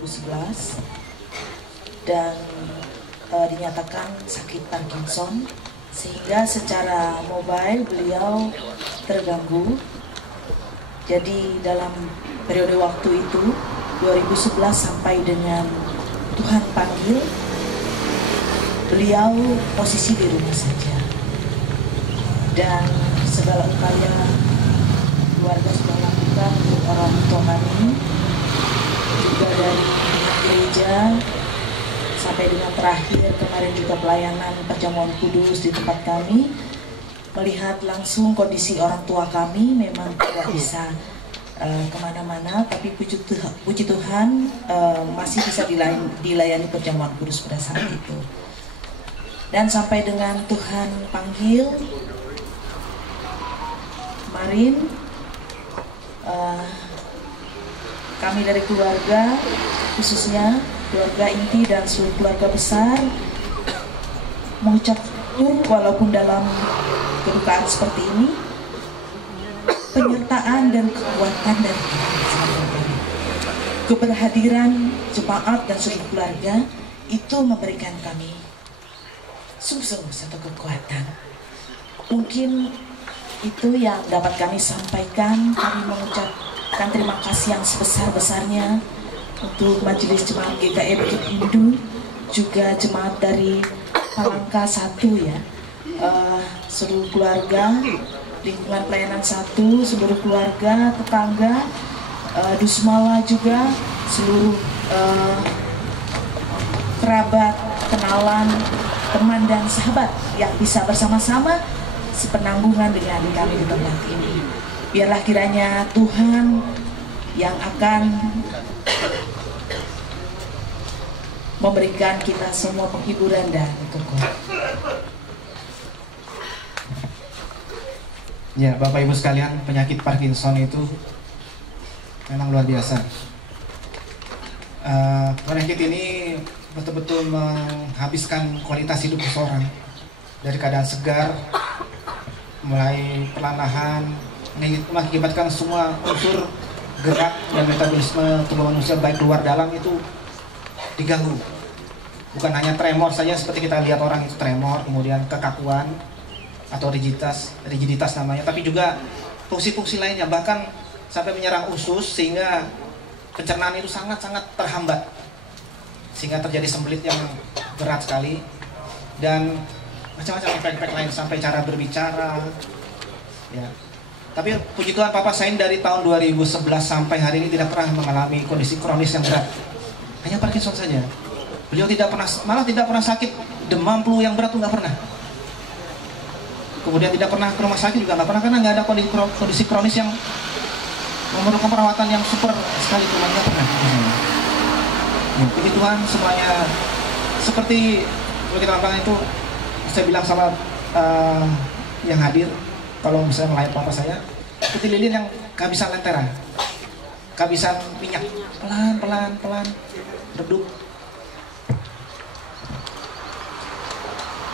2011 dan dinyatakan sakit Parkinson, sehingga secara mobile beliau terganggu. Jadi dalam periode waktu itu 2011 sampai dengan Tuhan panggil, beliau posisi di rumah saja, dan segala upaya keluarga sudah lakukan untuk orang tua kami, juga dari pihak gereja, sampai dengan terakhir kemarin juga pelayanan perjamuan kudus di tempat kami, melihat langsung kondisi orang tua kami memang tidak bisa kemana-mana, tapi puji Tuhan masih bisa dilayani perjamuan kudus pada saat itu. Dan sampai dengan Tuhan panggil kemarin, kami dari keluarga, khususnya keluarga inti dan seluruh keluarga besar, mengucap syukur walaupun dalam kedukaan seperti ini, penyertaan dan kekuatan dari Tuhan, keberhadiran jemaat dan seluruh keluarga itu memberikan kami sungguh-sungguh satu kekuatan. Mungkin itu yang dapat kami sampaikan. Kami mengucapkan terima kasih yang sebesar-besarnya untuk Majelis Jemaat GKI Bukit Hindu, juga jemaat dari Palangka 1 ya, seluruh keluarga, lingkungan pelayanan 1, seluruh keluarga, tetangga, Dusmala juga, seluruh kerabat, kenalan, teman dan sahabat yang bisa bersama-sama sepenanggungan dengan kami di tempat ini. Biarlah kiranya Tuhan yang akan memberikan kita semua penghiburan dan kekuatan. Ya, Bapak Ibu sekalian, penyakit Parkinson itu memang luar biasa. Penyakit ini betul-betul menghabiskan kualitas hidup seseorang, dari keadaan segar, mulai perlahan-lahan mengakibatkan semua unsur gerak dan metabolisme tubuh manusia baik luar dalam itu diganggu. Bukan hanya tremor saja seperti kita lihat orang itu tremor, kemudian kekakuan atau rigiditas namanya, tapi juga fungsi-fungsi lainnya, bahkan sampai menyerang usus sehingga pencernaan itu sangat-sangat terhambat, sehingga terjadi sembelit yang berat sekali dan macam-macam efek-efek lain sampai cara berbicara ya. Tapi puji Tuhan, Papa Sain dari tahun 2011 sampai hari ini tidak pernah mengalami kondisi kronis yang berat, hanya Parkinson saja. Beliau malah tidak pernah sakit demam flu yang berat, tuh nggak pernah. Kemudian tidak pernah ke rumah sakit juga nggak pernah, karena nggak ada kondisi kronis yang memerlukan perawatan yang super sekali, nggak pernah. Puji Tuhan, semuanya seperti kalau kita lakukan itu, saya bilang sama yang hadir, kalau misalnya melayani Papa saya, seperti lilin yang kehabisan lentera, kehabisan minyak, pelan redup.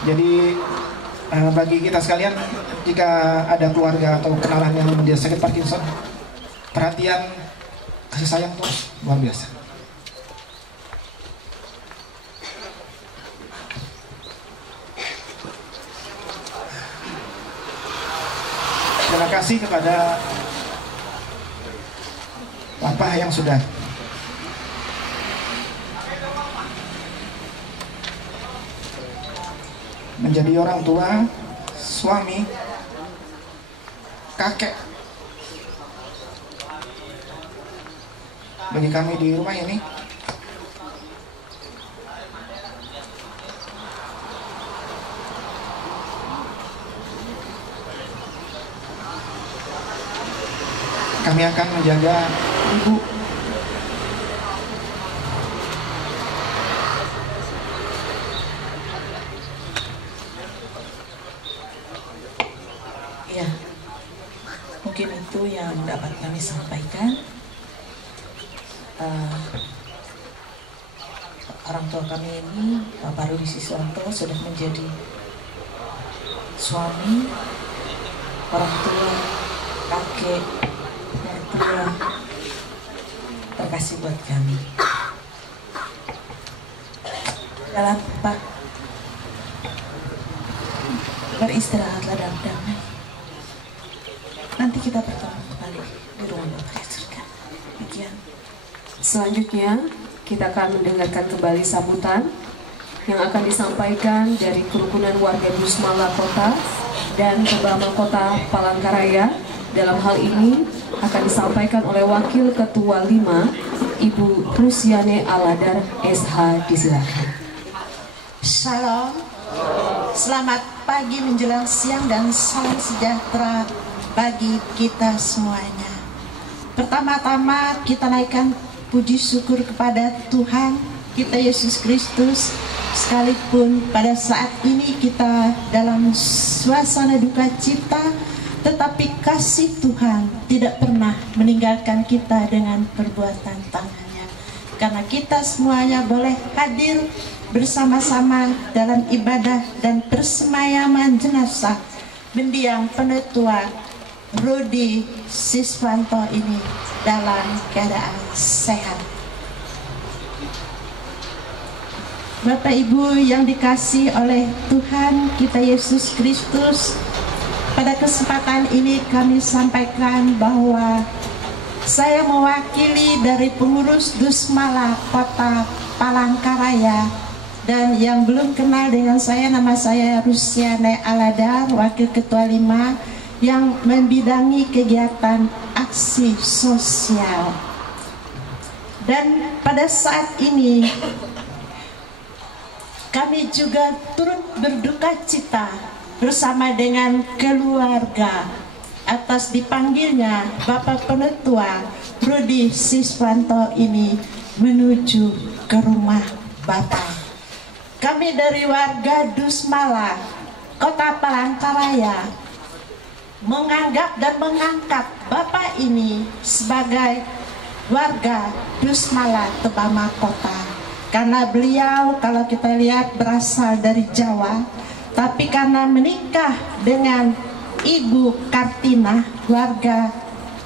Jadi bagi kita sekalian, jika ada keluarga atau kenalan yang menderita sakit Parkinson, perhatian, kasih sayang tuh luar biasa. Terima kasih kepada Bapak yang sudah menjadi orang tua, suami, kakek bagi kami di rumah ini. Kami akan menjaga ibu. Ya, mungkin itu yang dapat kami sampaikan. Orang tua kami ini, Bapak Rudi Siswanto, sudah menjadi suami, orang tua, kakek, mertua, terkasih buat kami. dalam Pak. Beristirahatlah dalam damai. Nanti kita bertemu kembali di rumah Bapa di surga. Demikian. Selanjutnya kita akan mendengarkan kembali sambutan yang akan disampaikan dari kerukunan warga Dusmala Kota dan Tebama Kota Palangkaraya. Dalam hal ini akan disampaikan oleh Wakil Ketua 5 Ibu Rusiane Aladar SH. Disilakan. Shalom, selamat pagi menjelang siang dan salam sejahtera bagi kita semuanya. Pertama-tama kita naikkan puji syukur kepada Tuhan kita Yesus Kristus, sekalipun pada saat ini kita dalam suasana duka cita, tetapi kasih Tuhan tidak pernah meninggalkan kita dengan perbuatan tangannya. Karena kita semuanya boleh hadir bersama-sama dalam ibadah dan persemayaman jenazah mendiang penetua Rudi Siswanto ini dalam keadaan sehat. Bapak Ibu yang dikasihi oleh Tuhan kita Yesus Kristus, pada kesempatan ini kami sampaikan bahwa saya mewakili dari pengurus Dusmala Kota Palangkaraya, dan yang belum kenal dengan saya, nama saya Rusiane Aladar, Wakil Ketua 5 yang membidangi kegiatan aksi sosial. Dan pada saat ini kami juga turut berduka cita bersama dengan keluarga atas dipanggilnya Bapak Penetua Rudi Siswanto ini menuju ke rumah Bapak. Kami dari warga Dusmala Kota Palangkaraya menganggap dan mengangkat Bapak ini sebagai warga Dusmala Tebama Kota, karena beliau kalau kita lihat berasal dari Jawa, tapi karena menikah dengan Ibu Kartina, warga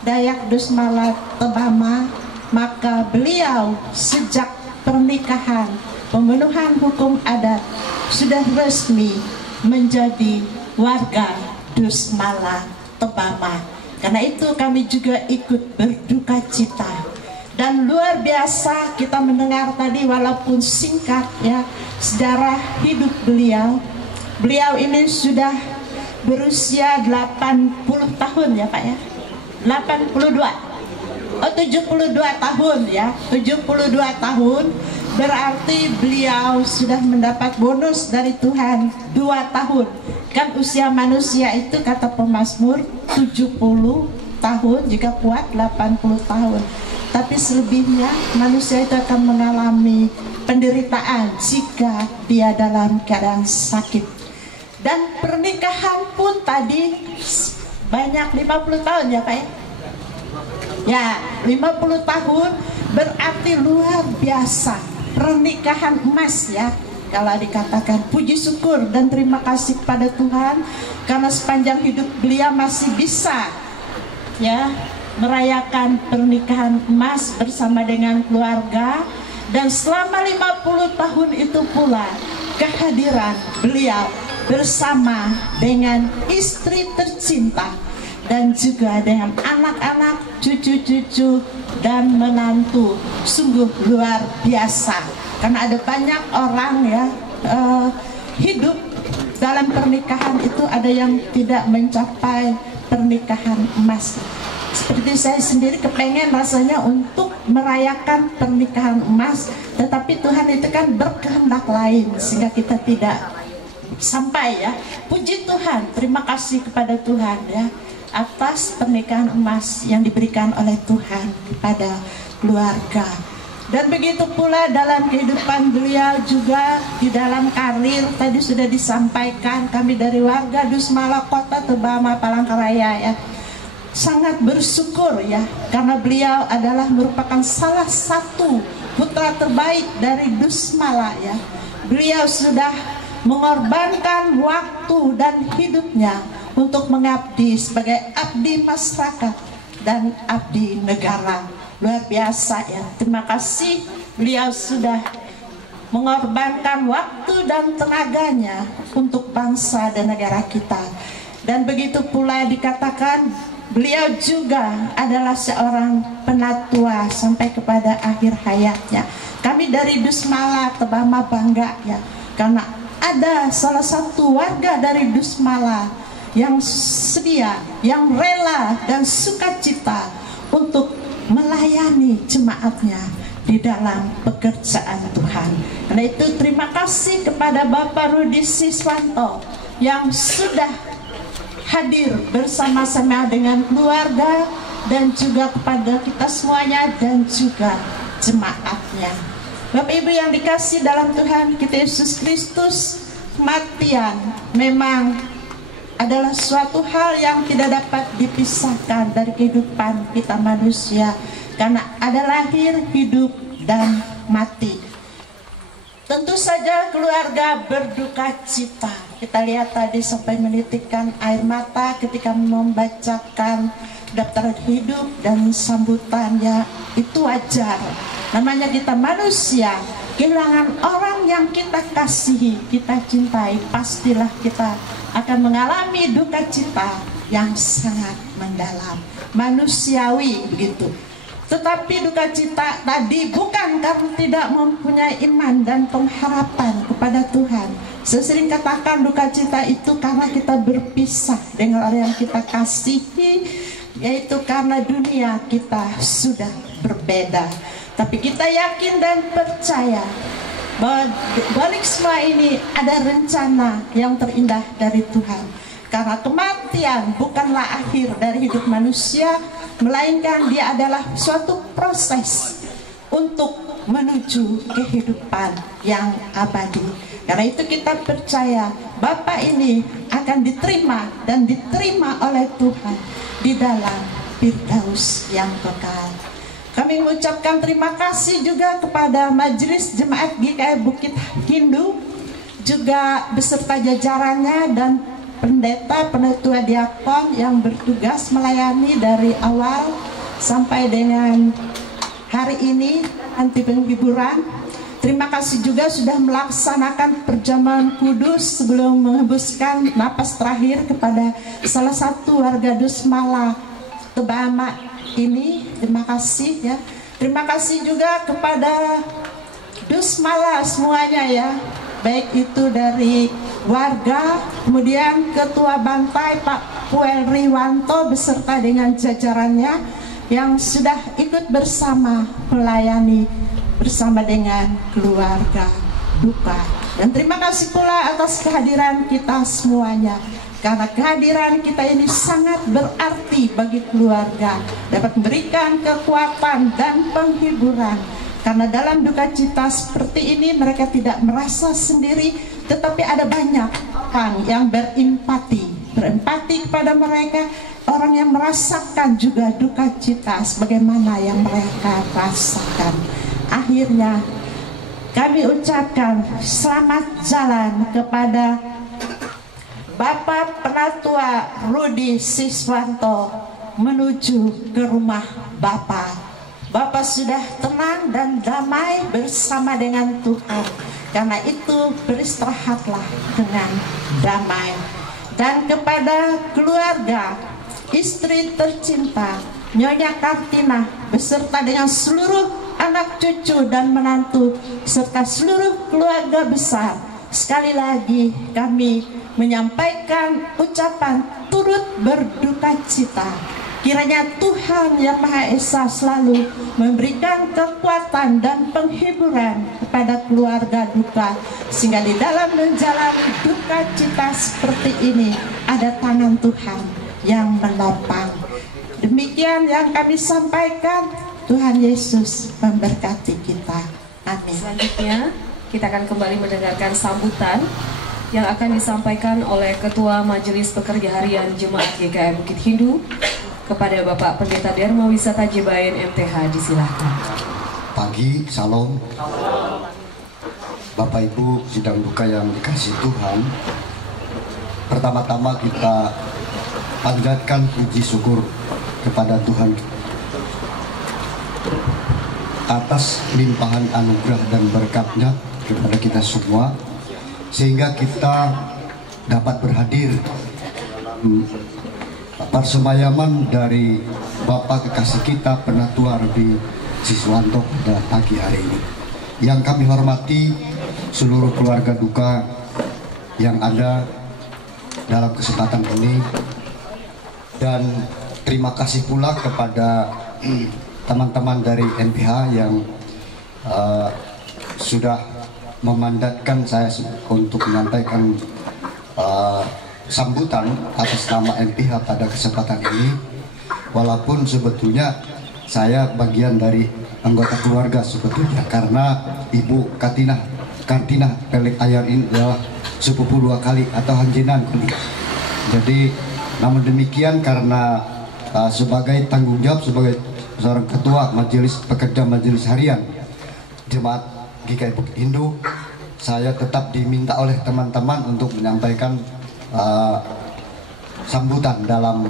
Dayak Dusmala Tebama, maka beliau sejak pernikahan pemenuhan hukum adat sudah resmi menjadi warga Dusmala Tebama. Karena itu kami juga ikut berduka cita. Dan luar biasa kita mendengar tadi, walaupun singkat ya, sejarah hidup beliau. Beliau ini sudah berusia 80 tahun ya Pak ya. 82. Oh 72 tahun ya. 72 tahun. Berarti beliau sudah mendapat bonus dari Tuhan 2 tahun. Kan usia manusia itu kata pemazmur 70 tahun, jika kuat 80 tahun. Tapi selebihnya manusia itu akan mengalami penderitaan jika dia dalam keadaan sakit. Dan pernikahan pun tadi banyak 50 tahun ya Pak ya. Ya 50 tahun berarti luar biasa. Pernikahan emas ya, kalau dikatakan. Puji syukur dan terima kasih kepada Tuhan karena sepanjang hidup beliau masih bisa ya merayakan pernikahan emas bersama dengan keluarga. Dan selama 50 tahun itu pula kehadiran beliau bersama dengan istri tercinta dan juga dengan anak-anak, cucu-cucu dan menantu. Sungguh luar biasa, karena ada banyak orang ya hidup dalam pernikahan itu ada yang tidak mencapai pernikahan emas. Seperti saya sendiri kepengen rasanya untuk merayakan pernikahan emas, tetapi Tuhan itu kan berkehendak lain sehingga kita tidak sampai ya. Puji Tuhan, terima kasih kepada Tuhan ya atas pernikahan emas yang diberikan oleh Tuhan kepada keluarga. Dan begitu pula dalam kehidupan beliau juga di dalam karir, tadi sudah disampaikan kami dari warga Dusmala Kota Tebama Palangkaraya ya sangat bersyukur ya, karena beliau adalah merupakan salah satu putra terbaik dari Dusmala ya. Beliau sudah mengorbankan waktu dan hidupnya untuk mengabdi sebagai abdi masyarakat dan abdi negara. Luar biasa ya. Terima kasih beliau sudah mengorbankan waktu dan tenaganya untuk bangsa dan negara kita. Dan begitu pula dikatakan beliau juga adalah seorang penatua sampai kepada akhir hayatnya. Kami dari Dusmala Tebama bangga ya, karena ada salah satu warga dari Dusmala yang sedia, yang rela dan sukacita untuk melayani jemaatnya di dalam pekerjaan Tuhan. Karena itu terima kasih kepada Bapak Rudi Siswanto yang sudah hadir bersama-sama dengan keluarga dan juga kepada kita semuanya dan juga jemaatnya. Bapak Ibu yang dikasih dalam Tuhan kita Yesus Kristus, kematian memang adalah suatu hal yang tidak dapat dipisahkan dari kehidupan kita manusia, karena ada lahir, hidup, dan mati. Tentu saja keluarga berduka cita. Kita lihat tadi sampai menitikkan air mata ketika membacakan daftar hidup dan sambutannya. Itu wajar. Namanya kita manusia, kehilangan orang yang kita kasihi, kita cintai, pastilah kita akan mengalami duka cita yang sangat mendalam, manusiawi begitu. Tetapi duka cita tadi bukan karena tidak mempunyai iman dan pengharapan kepada Tuhan. Saya sering katakan duka cita itu karena kita berpisah dengan orang yang kita kasihi, yaitu karena dunia kita sudah berbeda. Tapi kita yakin dan percaya bahwa balik semua ini ada rencana yang terindah dari Tuhan. Karena kematian bukanlah akhir dari hidup manusia, melainkan dia adalah suatu proses untuk menuju kehidupan yang abadi. Karena itu kita percaya Bapa ini akan diterima dan diterima oleh Tuhan di dalam Firdaus yang kekal. Kami mengucapkan terima kasih juga kepada Majelis Jemaat GKI Bukit Hindu, juga beserta jajarannya dan pendeta, penatua diakon yang bertugas melayani dari awal sampai dengan hari ini nanti penghiburan. Terima kasih juga sudah melaksanakan perjamuan kudus sebelum menghembuskan napas terakhir kepada salah satu warga Dusmala Tebama ini. Terima kasih ya. Terima kasih juga kepada Dusmala semuanya ya, baik itu dari warga, kemudian Ketua Bantai Pak Puel Riwanto beserta dengan jajarannya yang sudah ikut bersama melayani bersama dengan keluarga duka. Dan terima kasih pula atas kehadiran kita semuanya, karena kehadiran kita ini sangat berarti bagi keluarga, dapat memberikan kekuatan dan penghiburan. Karena dalam duka cita seperti ini mereka tidak merasa sendiri, tetapi ada banyak orang yang berempati kepada mereka, orang yang merasakan juga duka cita sebagaimana yang mereka rasakan. Akhirnya kami ucapkan selamat jalan kepada Bapak Penatua Rudi Siswanto menuju ke rumah Bapak. Bapak sudah tenang dan damai bersama dengan Tuhan. Karena itu beristirahatlah dengan damai. Dan kepada keluarga, istri tercinta Nyonya Kartina beserta dengan seluruh anak cucu dan menantu serta seluruh keluarga besar, sekali lagi kami menyampaikan ucapan turut berduka cita. Kiranya Tuhan Yang Maha Esa selalu memberikan kekuatan dan penghiburan kepada keluarga duka, sehingga di dalam menjalani duka cita seperti ini ada tangan Tuhan yang menopang. Demikian yang kami sampaikan. Tuhan Yesus memberkati kita. Amin. Selanjutnya kita akan kembali mendengarkan sambutan yang akan disampaikan oleh Ketua Majelis Pekerja Harian Jemaat GKI Bukit Hindu kepada Bapak Pendeta Dharma Wisata Jebayan MTH. Disilakan. Pagi, salam. Bapak Ibu sidang duka yang dikasih Tuhan, pertama-tama kita panjatkan puji syukur kepada Tuhan atas limpahan anugerah dan berkat-Nya kepada kita semua, sehingga kita dapat berhadir persemayaman dari Bapak kekasih kita Penatua Rudi Siswanto pada pagi hari ini. Yang kami hormati seluruh keluarga duka yang ada dalam kesempatan ini, dan terima kasih pula kepada teman-teman dari MPH yang sudah memandatkan saya untuk menyampaikan sambutan atas nama MPH pada kesempatan ini, walaupun sebetulnya saya bagian dari anggota keluarga sebetulnya, karena Ibu Kartina Pelik Ayar ini adalah sepupu 2 kali atau hanjinan kuliah. Jadi namun demikian, karena sebagai tanggung jawab sebagai seorang ketua majelis pekerja majelis harian Jemaat GKI Bukit Hindu, saya tetap diminta oleh teman-teman untuk menyampaikan sambutan dalam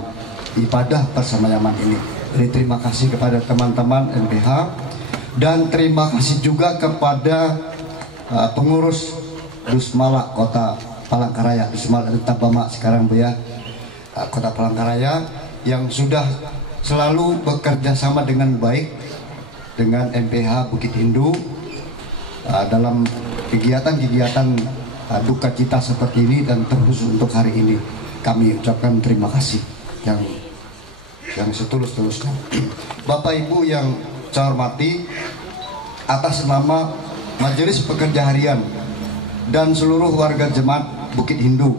ibadah persemayaman ini. Jadi terima kasih kepada teman-teman MPH, dan terima kasih juga kepada pengurus Dusmala Kota Palangkaraya, Dusmala Tabama sekarang Bu ya, Kota Palangkaraya, yang sudah selalu bekerja sama dengan baik dengan MPH Bukit Hindu dalam kegiatan-kegiatan duka cita seperti ini, dan terus untuk hari ini kami ucapkan terima kasih yang setulus-tulusnya. Bapak Ibu yang saya hormati, atas nama Majelis Pekerja Harian dan seluruh warga Jemaat Bukit Hindu,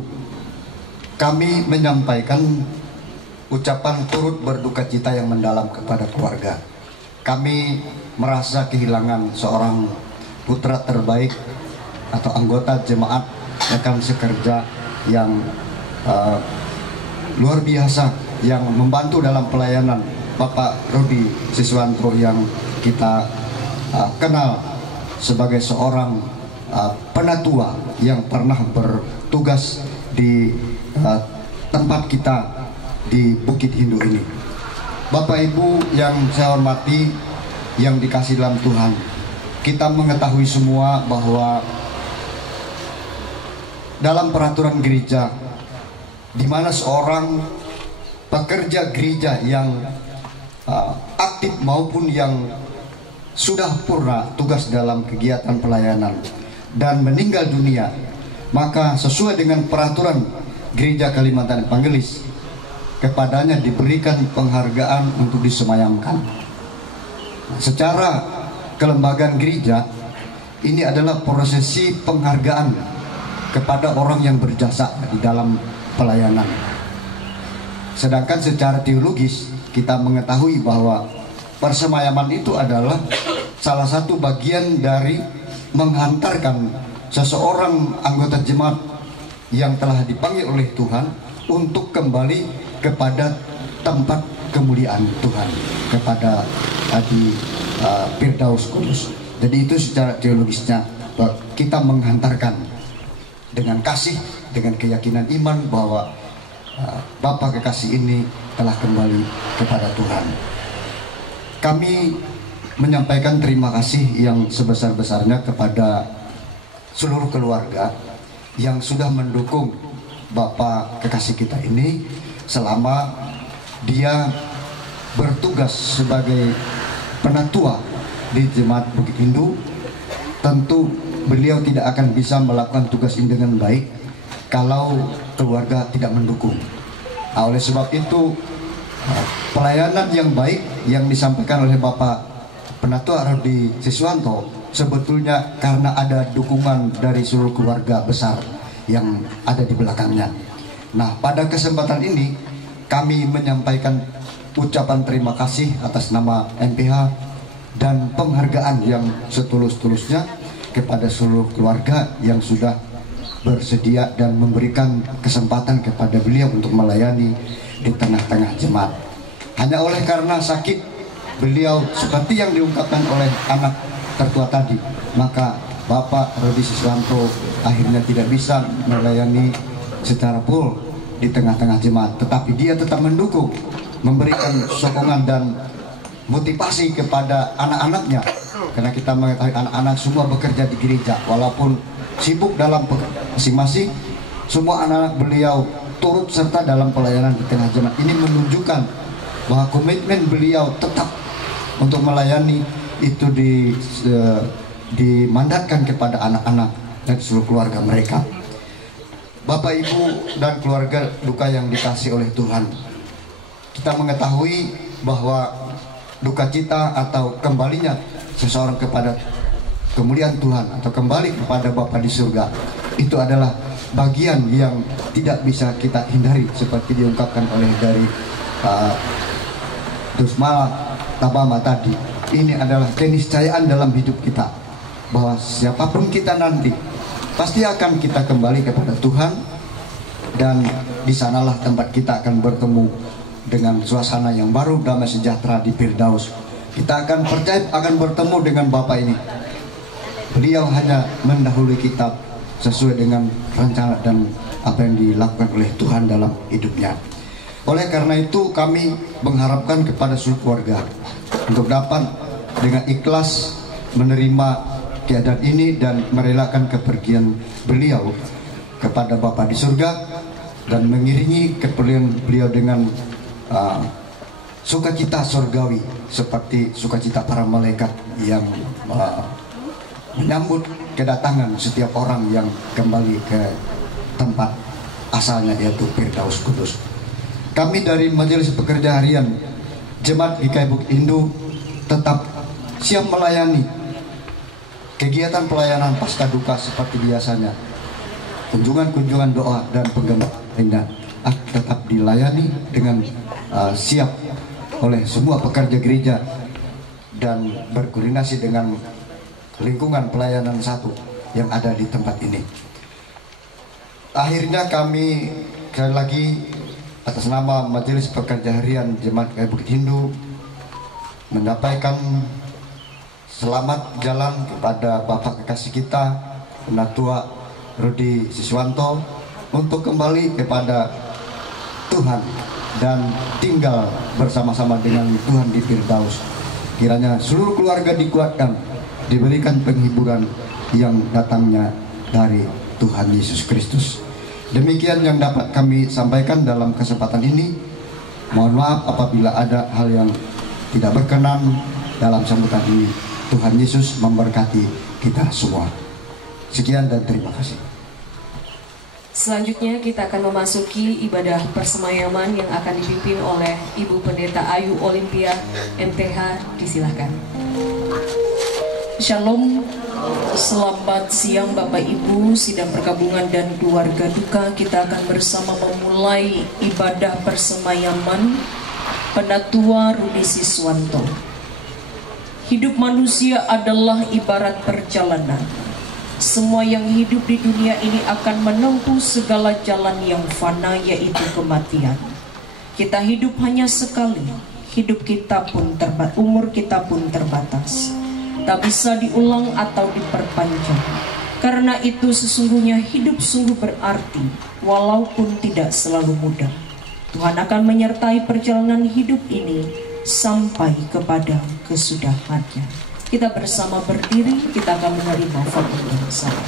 kami menyampaikan ucapan turut berduka cita yang mendalam kepada keluarga. Kami merasa kehilangan seorang putra terbaik atau anggota jemaat rekan sekerja yang luar biasa, yang membantu dalam pelayanan, Bapak Rudi Siswanto, yang kita kenal sebagai seorang penatua yang pernah bertugas di tempat kita di Bukit Hindu ini. Bapak Ibu yang saya hormati, yang dikasih dalam Tuhan, kita mengetahui semua bahwa dalam peraturan gereja, di mana seorang pekerja gereja yang aktif maupun yang sudah purna tugas dalam kegiatan pelayanan dan meninggal dunia, maka sesuai dengan peraturan Gereja Kalimantan Evangelis, kepadanya diberikan penghargaan untuk disemayamkan. Secara kelembagaan gereja, ini adalah prosesi penghargaan kepada orang yang berjasa di dalam pelayanan. Sedangkan secara teologis, kita mengetahui bahwa persemayaman itu adalah salah satu bagian dari menghantarkan seseorang anggota jemaat yang telah dipanggil oleh Tuhan untuk kembali kepada tempat kemuliaan Tuhan, kepada di Firdaus Kudus. Jadi itu secara teologisnya kita menghantarkan dengan kasih, dengan keyakinan iman bahwa Bapa kekasih ini telah kembali kepada Tuhan. Kami menyampaikan terima kasih yang sebesar-besarnya kepada seluruh keluarga yang sudah mendukung Bapak kekasih kita ini selama dia bertugas sebagai penatua di Jemaat Bukit Hindu. Tentu beliau tidak akan bisa melakukan tugas ini dengan baik kalau keluarga tidak mendukung. Oleh sebab itu, pelayanan yang baik yang disampaikan oleh Bapak Penatua Rudi Siswanto sebetulnya karena ada dukungan dari seluruh keluarga besar yang ada di belakangnya. Nah, pada kesempatan ini kami menyampaikan ucapan terima kasih atas nama MPH dan penghargaan yang setulus-tulusnya kepada seluruh keluarga yang sudah bersedia dan memberikan kesempatan kepada beliau untuk melayani di tengah-tengah jemaat. Hanya oleh karena sakit beliau, seperti yang diungkapkan oleh anak tertua tadi, maka Bapak Rudi Siswanto akhirnya tidak bisa melayani secara full di tengah-tengah jemaat, tetapi dia tetap mendukung, memberikan sokongan dan motivasi kepada anak-anaknya, karena kita mengetahui anak-anak semua bekerja di gereja walaupun sibuk dalam masing-masing. Semua anak-anak beliau turut serta dalam pelayanan di tengah jemaat. Ini menunjukkan bahwa komitmen beliau tetap untuk melayani itu dimandatkan kepada anak-anak dan seluruh keluarga mereka. Bapak, Ibu, dan keluarga duka yang dikasihi oleh Tuhan, kita mengetahui bahwa duka cita atau kembalinya seseorang kepada kemuliaan Tuhan atau kembali kepada Bapa di surga itu adalah bagian yang tidak bisa kita hindari, seperti diungkapkan oleh dari Dusmala Tabama tadi. Ini adalah keniscayaan dalam hidup kita bahwa siapapun kita nanti pasti akan kita kembali kepada Tuhan, dan di sanalah tempat kita akan bertemu dengan suasana yang baru, damai sejahtera di Firdaus. Kita akan percaya akan bertemu dengan Bapa ini. Beliau hanya mendahului kita sesuai dengan rencana dan apa yang dilakukan oleh Tuhan dalam hidupnya. Oleh karena itu kami mengharapkan kepada seluruh keluarga untuk dapat dengan ikhlas menerima keadaan ini dan merelakan kepergian beliau kepada Bapa di surga, dan mengiringi kepergian beliau dengan sukacita surgawi seperti sukacita para malaikat yang menyambut kedatangan setiap orang yang kembali ke tempat asalnya, yaitu Firdaus Kudus. Kami dari Majelis Pekerja Harian Jemaat GKI Bukit Hindu tetap siap melayani kegiatan pelayanan pasca duka seperti biasanya. Kunjungan-kunjungan doa dan penggembalaannya tetap dilayani dengan siap oleh semua pekerja gereja dan berkoordinasi dengan lingkungan pelayanan satu yang ada di tempat ini. Akhirnya kami sekali lagi atas nama Majelis Pekerja Harian Jemaat GKI Bukit Hindu menyampaikan selamat jalan kepada Bapak kekasih kita Penatua Rudi Siswanto untuk kembali kepada Tuhan dan tinggal bersama-sama dengan Tuhan di Firdaus. Kiranya seluruh keluarga dikuatkan, diberikan penghiburan yang datangnya dari Tuhan Yesus Kristus. Demikian yang dapat kami sampaikan dalam kesempatan ini. Mohon maaf apabila ada hal yang tidak berkenan dalam sambutan ini. Tuhan Yesus memberkati kita semua. Sekian dan terima kasih. Selanjutnya kita akan memasuki ibadah persemayaman yang akan dipimpin oleh Ibu Pendeta Ayu Olimpia MTH. Disilahkan. Shalom, selamat siang Bapak Ibu, sidang pergabungan dan keluarga duka. Kita akan bersama memulai ibadah persemayaman Penatua Rudi Siswanto. Hidup manusia adalah ibarat perjalanan. Semua yang hidup di dunia ini akan menempuh segala jalan yang fana, yaitu kematian. Kita hidup hanya sekali, hidup kita pun umur kita pun terbatas. Tak bisa diulang atau diperpanjang. Karena itu sesungguhnya hidup sungguh berarti, walaupun tidak selalu mudah. Tuhan akan menyertai perjalanan hidup ini sampai kepada kesudahannya. Kita bersama berdiri, kita akan menerima firman bersama.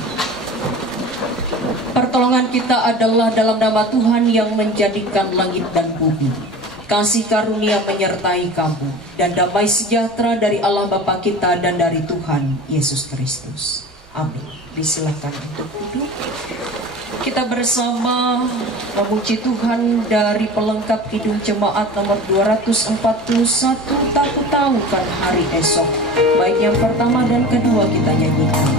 Pertolongan kita adalah dalam nama Tuhan yang menjadikan langit dan bumi. Kasih karunia menyertai kamu, dan damai sejahtera dari Allah Bapa kita dan dari Tuhan Yesus Kristus. Amin. Disilakan untuk duduk. Kita bersama memuji Tuhan dari pelengkap Kidung Jemaat nomor 241, Tak Tahu Kan Hari Esok. Baik yang pertama dan kedua kita nyanyikan.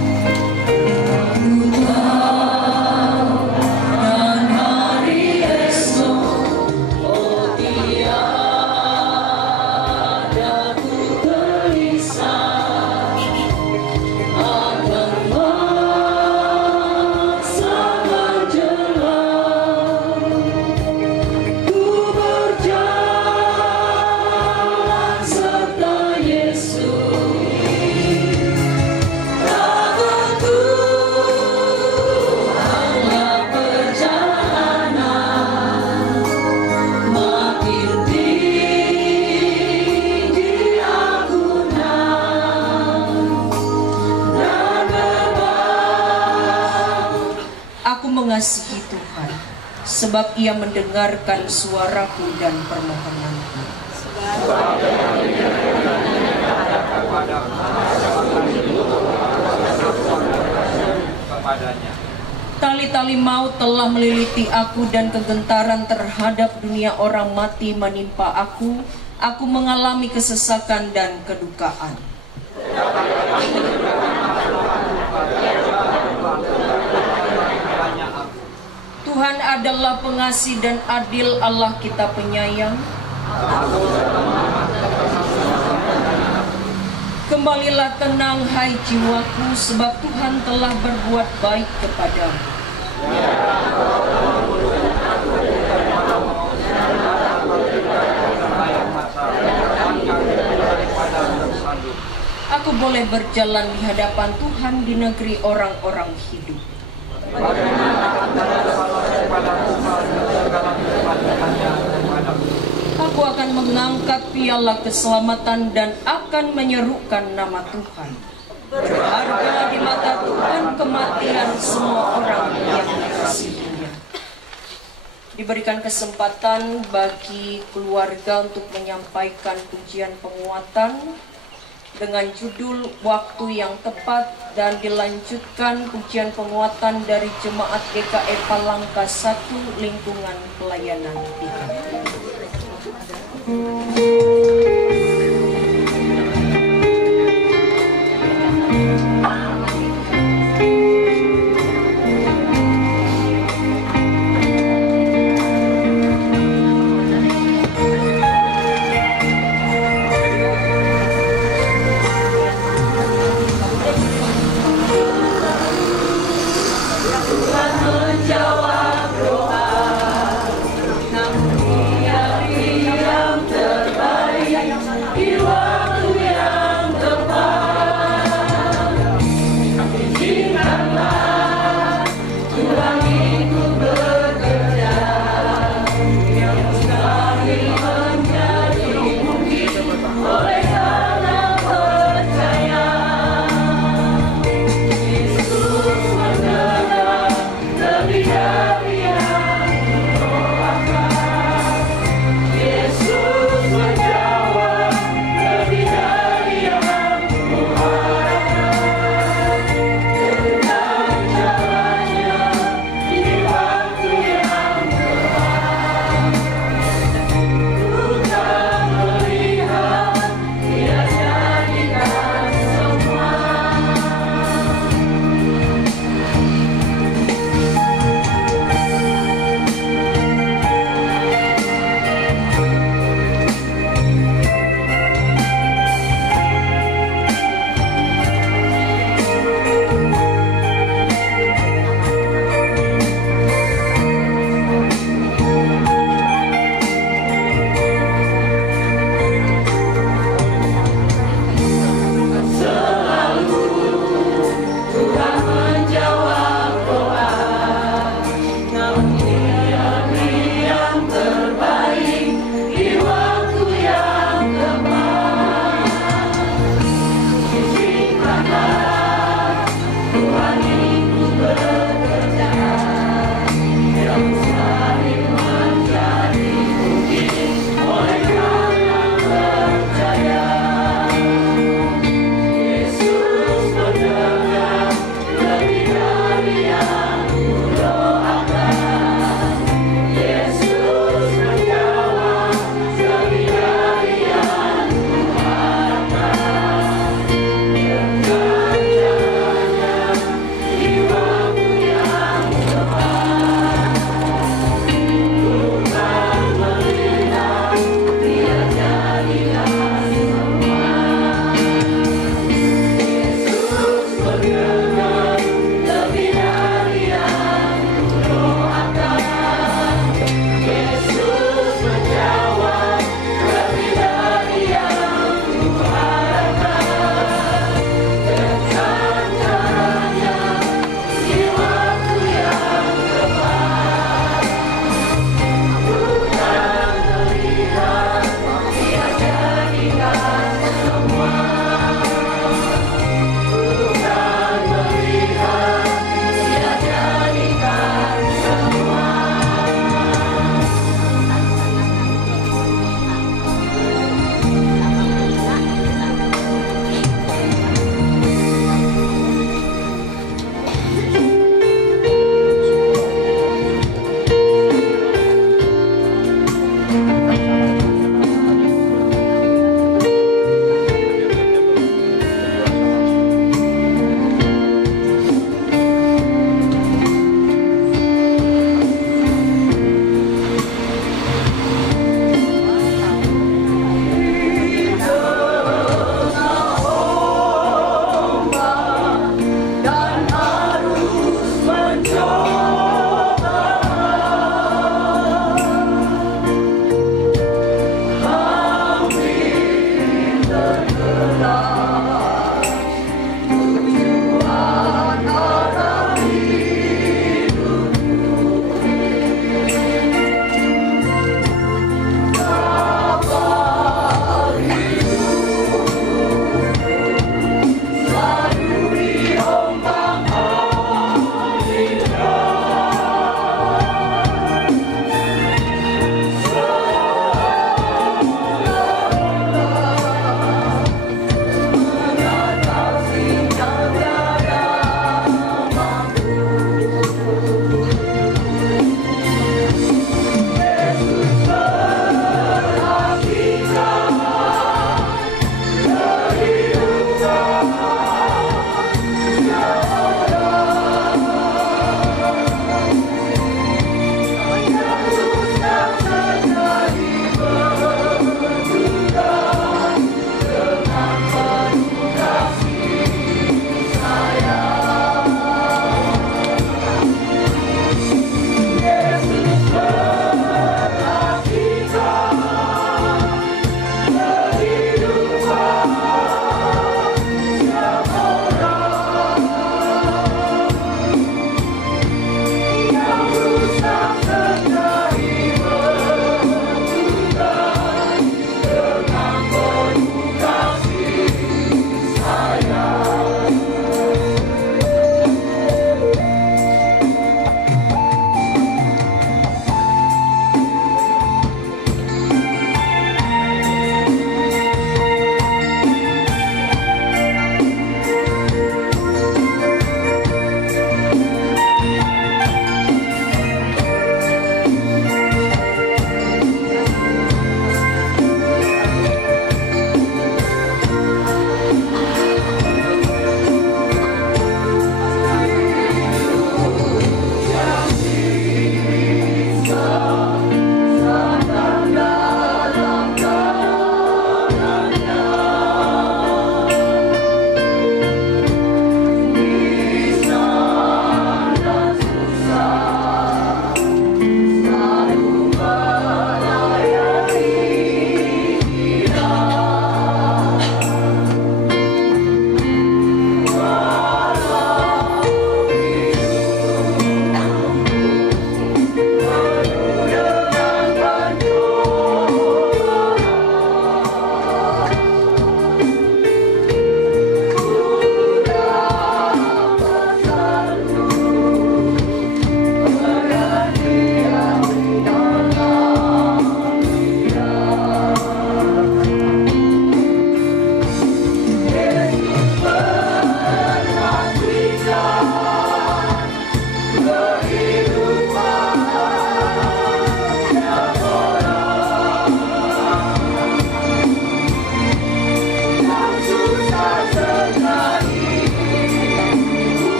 Aku sebab ia mendengarkan suaraku dan permohonanku. Tali-tali maut telah meliliti aku dan kegentaran terhadap dunia orang mati menimpa aku. Aku mengalami kesesakan dan kedukaan. Tuhan adalah pengasih dan adil, Allah kita penyayang. Kembalilah tenang hai jiwaku, sebab Tuhan telah berbuat baik kepadamu. Aku boleh berjalan di hadapan Tuhan di negeri orang-orang hidup. Aku akan mengangkat piala keselamatan dan akan menyerukan nama Tuhan. Berharga di mata Tuhan kematian semua orang yang dikasihinya. Diberikan kesempatan bagi keluarga untuk menyampaikan pujian penguatan dengan judul Waktu yang Tepat, dan dilanjutkan pujian penguatan dari Jemaat GKI Palangka 1 Lingkungan Pelayanan Pihak. Menjawab doa, namun dia diam terbaik.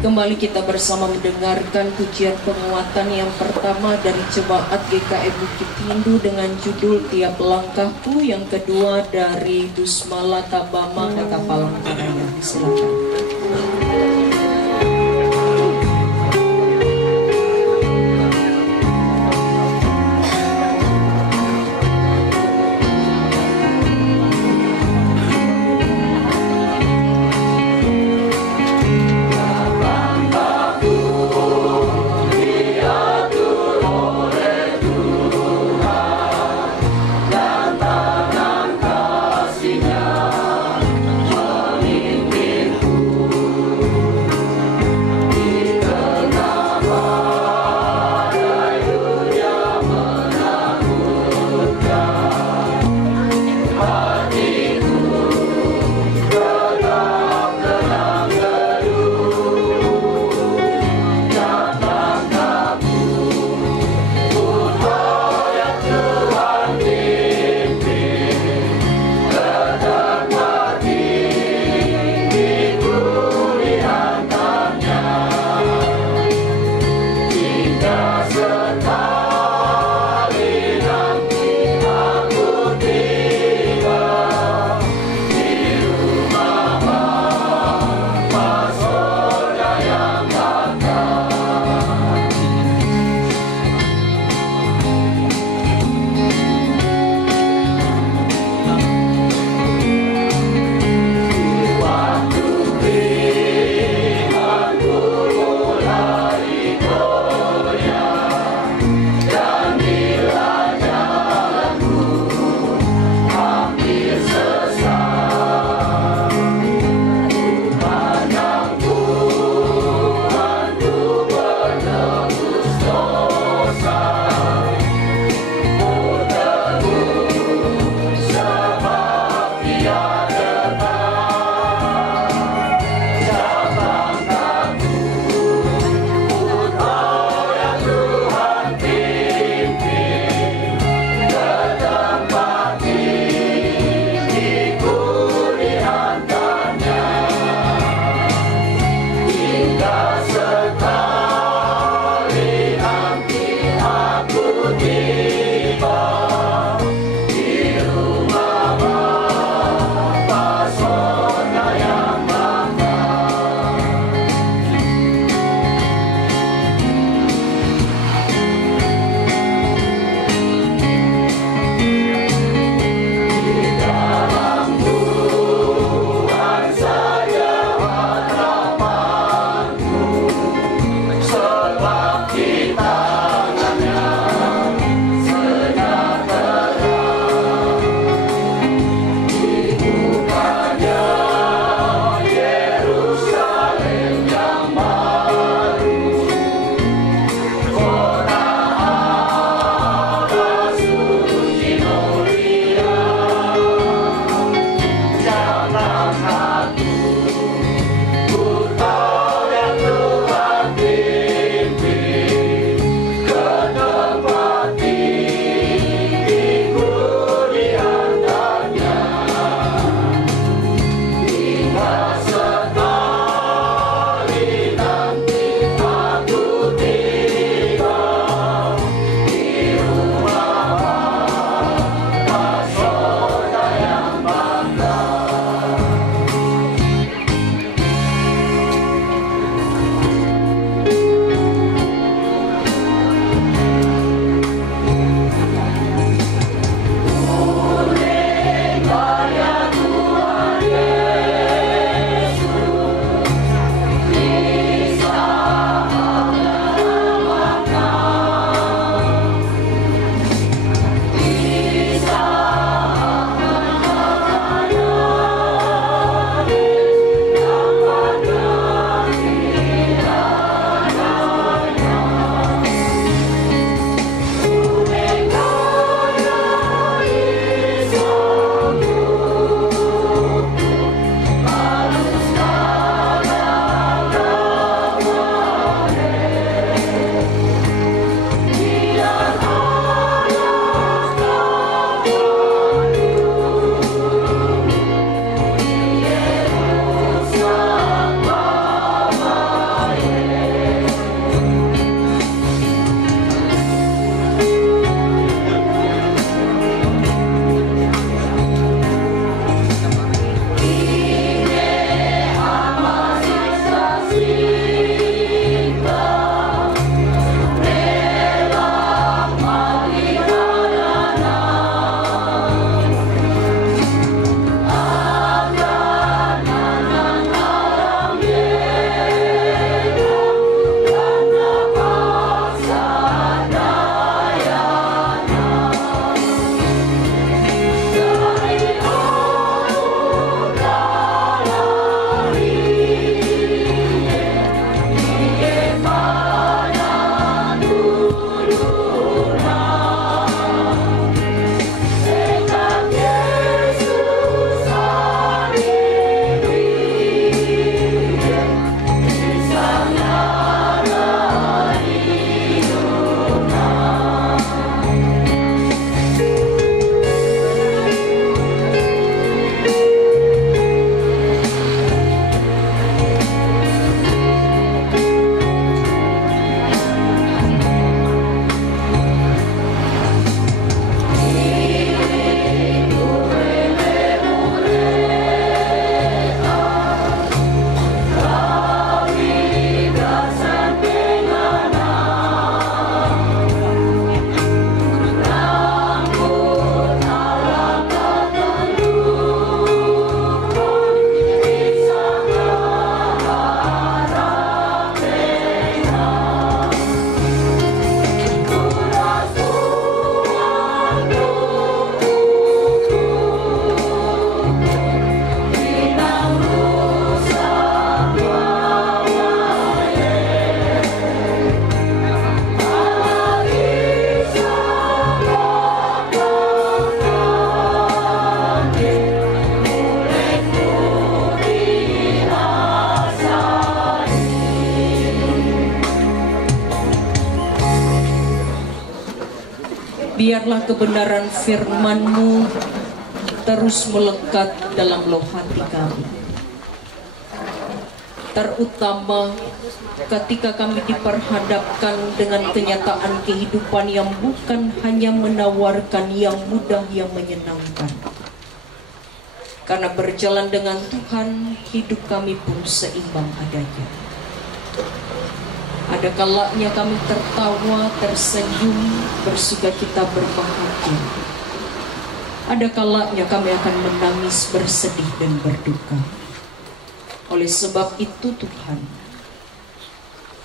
Kembali kita bersama mendengarkan pujian penguatan yang pertama dari Jemaat GKM Bukit Rindu dengan judul Tiap Langkahku, yang kedua dari Dusmala Tabama Kota Palangkaraya. Silakan. Kasihnya memimpinku. biarlah kebenaran firman-Mu terus melekat dalam loh hati kami. Terutama ketika kami diperhadapkan dengan kenyataan kehidupan yang bukan hanya menawarkan yang mudah, yang menyenangkan. Karena berjalan dengan Tuhan, hidup kami pun seimbang adanya. Ada kalanya kami tertawa, tersenyum, bersukacita, berbahagia. Ada kalanya kami akan menangis, bersedih, dan berduka. Oleh sebab itu Tuhan,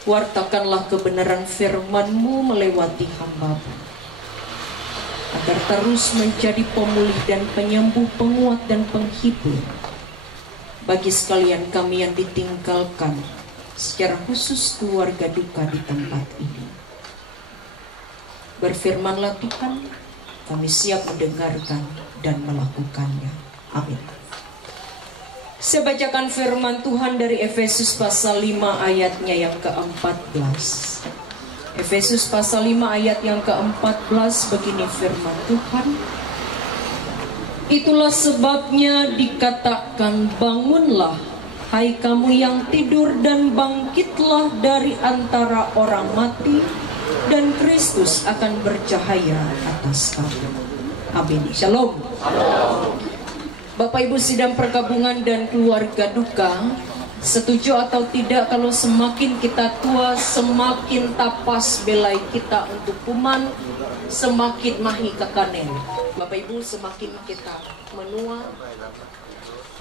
wartakanlah kebenaran firman-Mu melewati hamba-Mu, agar terus menjadi pemulih dan penyembuh, penguat dan penghibur bagi sekalian kami yang ditinggalkan, secara khusus keluarga duka di tempat ini. Berfirmanlah Tuhan, kami siap mendengarkan dan melakukannya. Amin. Saya bacakan firman Tuhan dari Efesus pasal 5 ayatnya yang ke-14. Efesus pasal 5 ayat yang ke-14, begini firman Tuhan. Itulah sebabnya dikatakan, bangunlah, hai kamu yang tidur, dan bangkitlah dari antara orang mati, dan Kristus akan bercahaya atas kamu. Amin. Shalom. Bapak Ibu sidang perkabungan dan keluarga duka, setuju atau tidak kalau semakin kita tua, semakin tapas belai kita untuk kuman, semakin mahi kekanen. Bapak Ibu, semakin kita menua,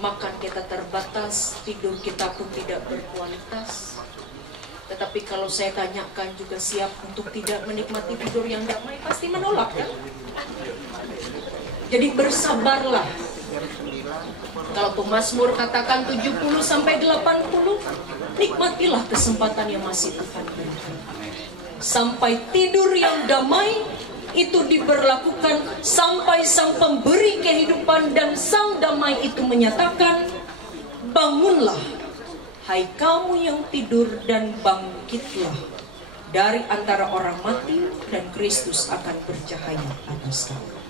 makan kita terbatas, tidur kita pun tidak berkualitas. Tetapi kalau saya tanyakan juga siap untuk tidak menikmati tidur yang damai, pasti menolak kan? Jadi bersabarlah. Kalau pemazmur katakan 70 sampai 80, nikmatilah kesempatan yang masih Tuhan berikan. Sampai tidur yang damai itu diberlakukan sampai Sang Pemberi kehidupan dan Sang Damai itu menyatakan, bangunlah, hai kamu yang tidur, dan bangkitlah dari antara orang mati, dan Kristus akan bercahaya atas kamu.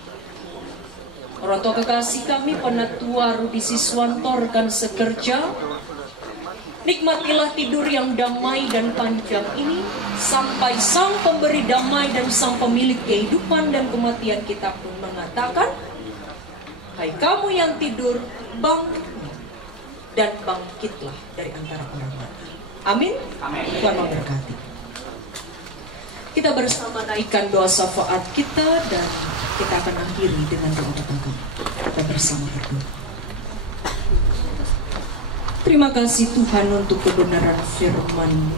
Orang tua kekasih kami, Penatua Rudi Siswanto, rekan sekerja, nikmatilah tidur yang damai dan panjang ini sampai Sang Pemberi damai dan Sang Pemilik kehidupan dan kematian kita pun mengatakan, hai kamu yang tidur, bangunlah dan bangkitlah dari antara orang mati. Amin. Tuhan memberkati. Kita bersama naikkan doa syafaat kita dan kita akan akhiri dengan doa petaka. Kita bersama berdoa. Terima kasih Tuhan untuk kebenaran firman-Mu.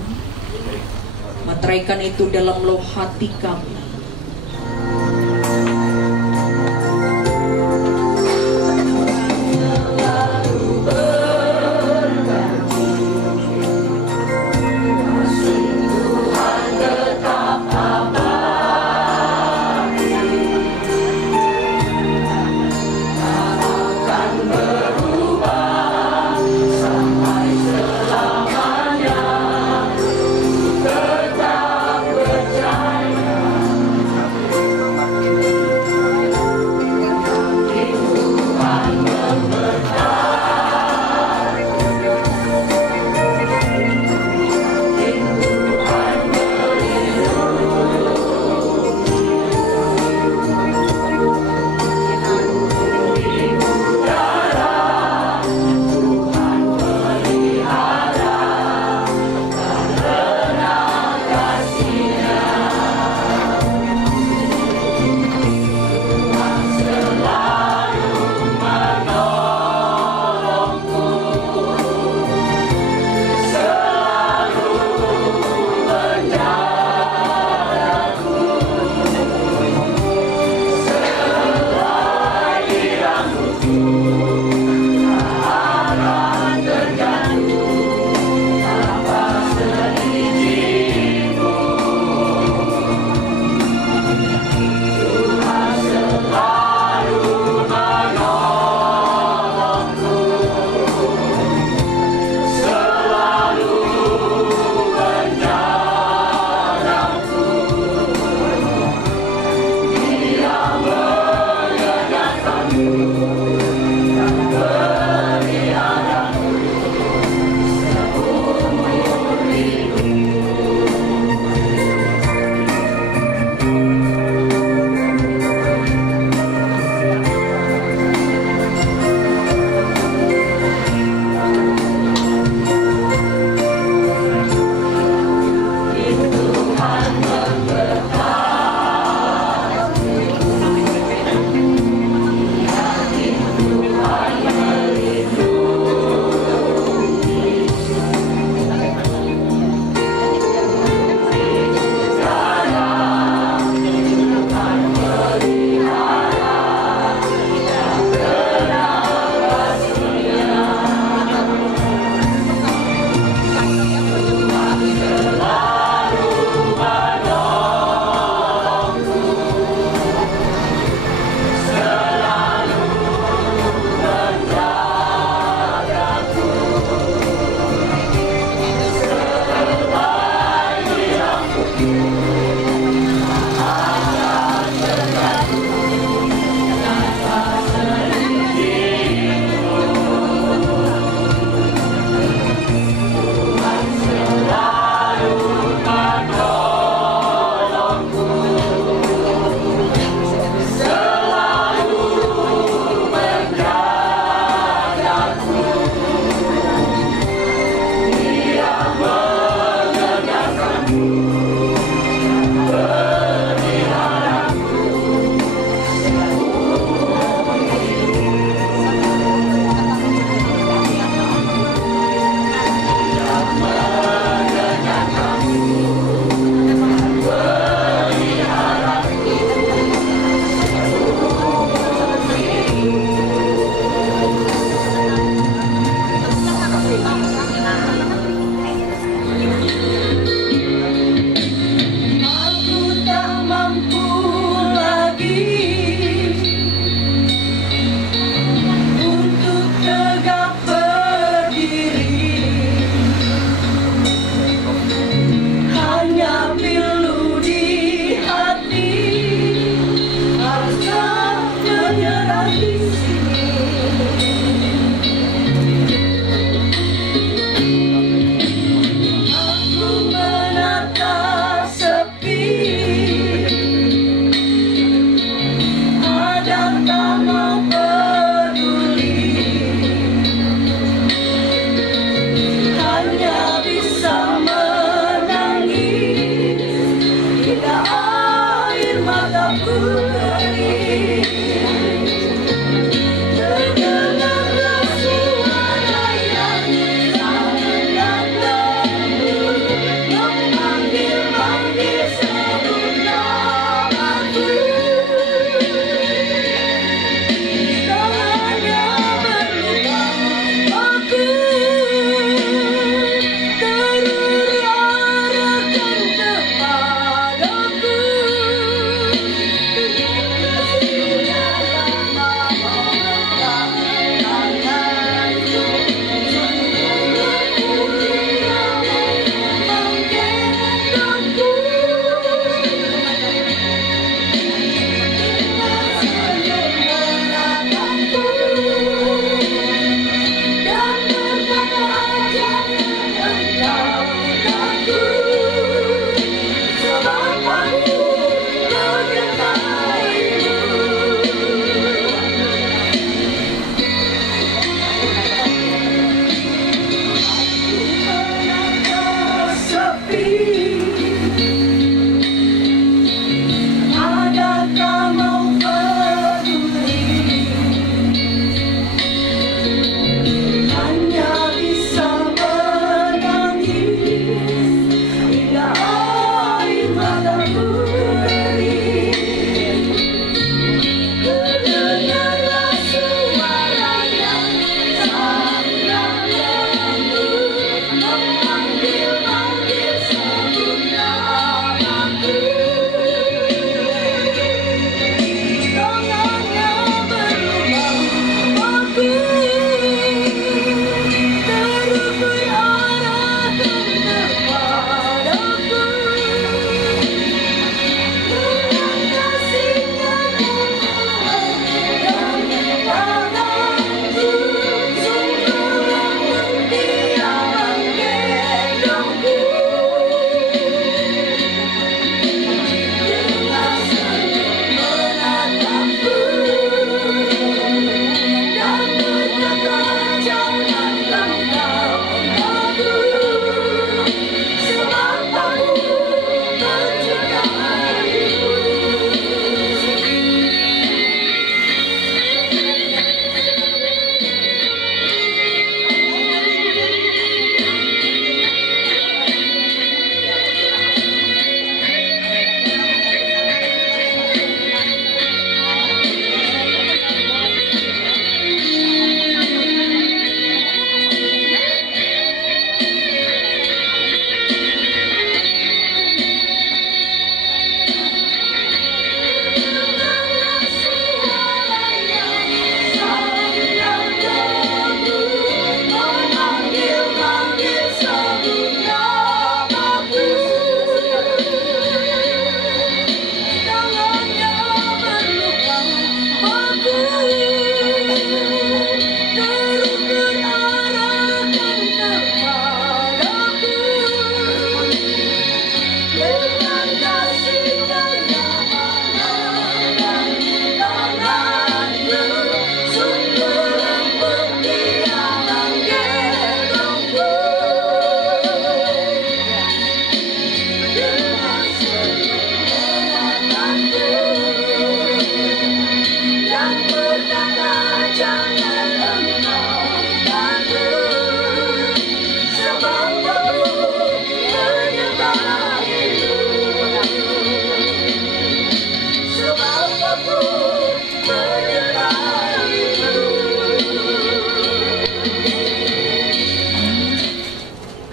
Materaikan itu dalam loh hati kami. Tetap percaya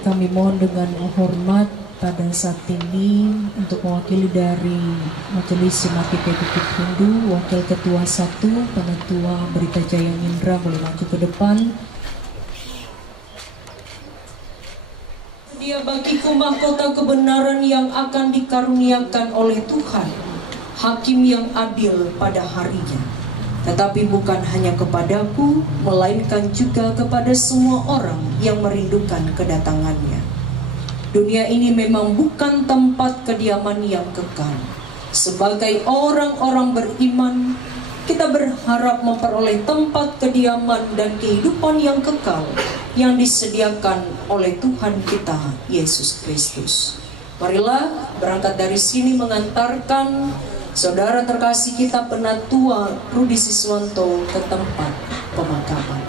Kami mohon dengan hormat pada saat ini untuk mewakili dari Majelis Jemaat GKI Bukit Rindu, Wakil Ketua 1, Penetua Berita Jaya Mindra boleh maju ke depan. Dia bagiku mahkota kebenaran yang akan dikaruniakan oleh Tuhan, Hakim yang adil pada harinya. Tetapi bukan hanya kepadaku, melainkan juga kepada semua orang yang merindukan kedatangannya. Dunia ini memang bukan tempat kediaman yang kekal. Sebagai orang-orang beriman, kita berharap memperoleh tempat kediaman dan kehidupan yang kekal yang disediakan oleh Tuhan kita, Yesus Kristus. Marilah berangkat dari sini mengantarkan saudara terkasih kita Penatua Rudi Siswanto ke tempat pemakaman.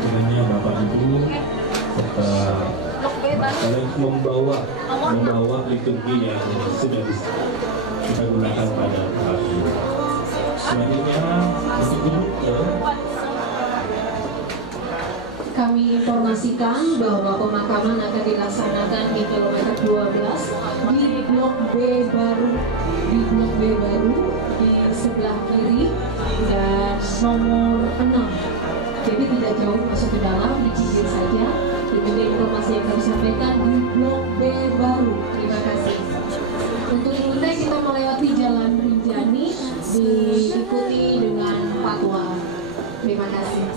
Kiranya Bapak Ibu serta kalian membawa liturgi yang sudah kita gunakan pada hari ini. Selanjutnya untuk duduk Kami informasikan bahwa pemakaman akan dilaksanakan di kilometer 12 di Blok B baru, di sebelah kiri dan nomor 6. Jadi tidak jauh masuk ke dalam, di pinggir saja. Demikian informasi yang kami sampaikan di Blok B baru. Terima kasih. Untuk rute kita melewati Jalan Rinjani diikuti dengan fatwa. Terima kasih.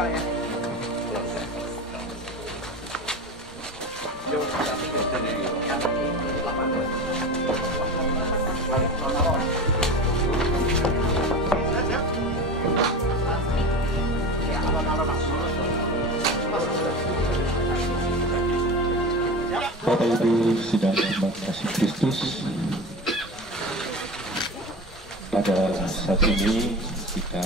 Pak ya. Bapak Ibu sidang umat kasih Kristus, pada saat ini kita